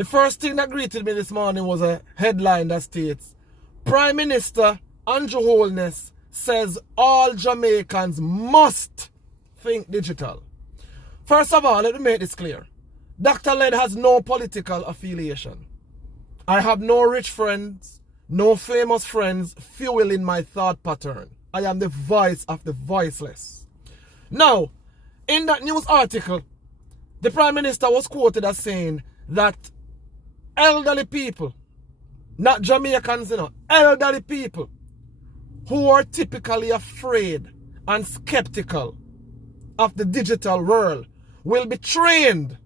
The first thing that greeted me this morning was a headline that states, Prime Minister Andrew Holness says all Jamaicans must think digital. First of all, let me make this clear. Dr.Ledd has no political affiliation. I have no rich friends, no famous friends fueling my thought pattern. I am the voice of the voiceless. Now, in that news article, the Prime Minister was quoted as saying that elderly people, not Jamaicans, elderly people who are typically afraid and skeptical of the digital world will be trained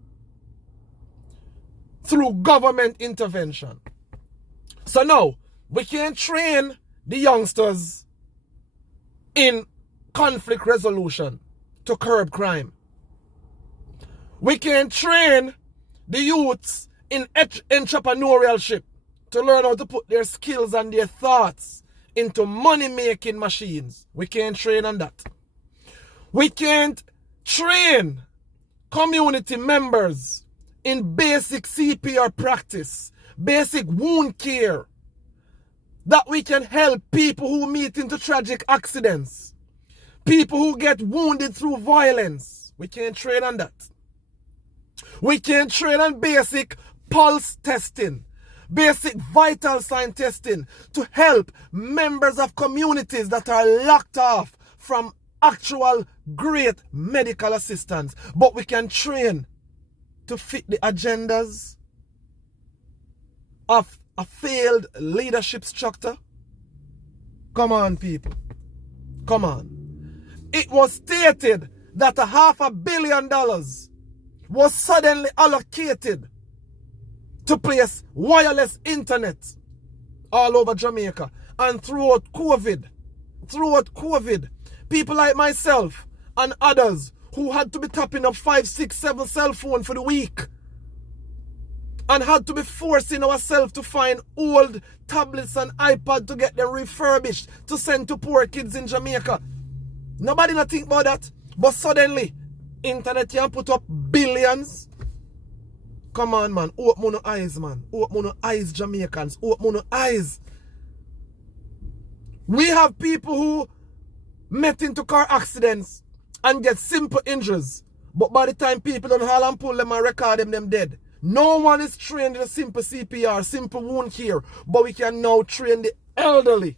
through government intervention. So now, we can't train the youngsters in conflict resolution to curb crime. We can train the youths in entrepreneurship to learn how to put their skills and their thoughts into money-making machines. We can't train on that. We can't train community members in basic CPR practice, basic wound care, that we can help people who meet into tragic accidents, people who get wounded through violence. We can't train on that. We can't train on basic pulse testing, basic vital sign testing to help members of communities that are locked off from actual great medical assistance. But we can train to fit the agendas of a failed leadership structure. Come on, people. Come on. It was stated that $500 million was suddenly allocated to place wireless internet all over Jamaica. And throughout COVID, people like myself and others who had to be tapping up 5, 6, 7 cell phones for the week and had to be forcing ourselves to find old tablets and iPads to get them refurbished to send to poor kids in Jamaica. Nobody not think about that. But suddenly, internet can put up billions. Come on, man. Open your eyes, man. Open your eyes, Jamaicans. Open your eyes. We have people who met into car accidents and get simple injuries. But by the time people don't haul and pull them and record them dead. No one is trained in a simple CPR, simple wound care. But we can now train the elderly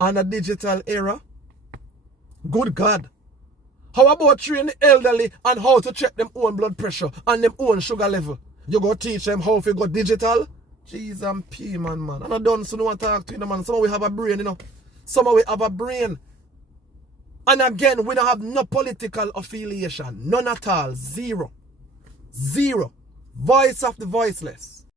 on a digital era. Good God. How about train the elderly on how to check them own blood pressure and them own sugar level? You go teach them how to go digital? Jeez and P, man. And I don't so no one talk to you, man. Some of we have a brain, Some of we have a brain. And again, we don't have no political affiliation. None at all. Zero. Voice of the voiceless.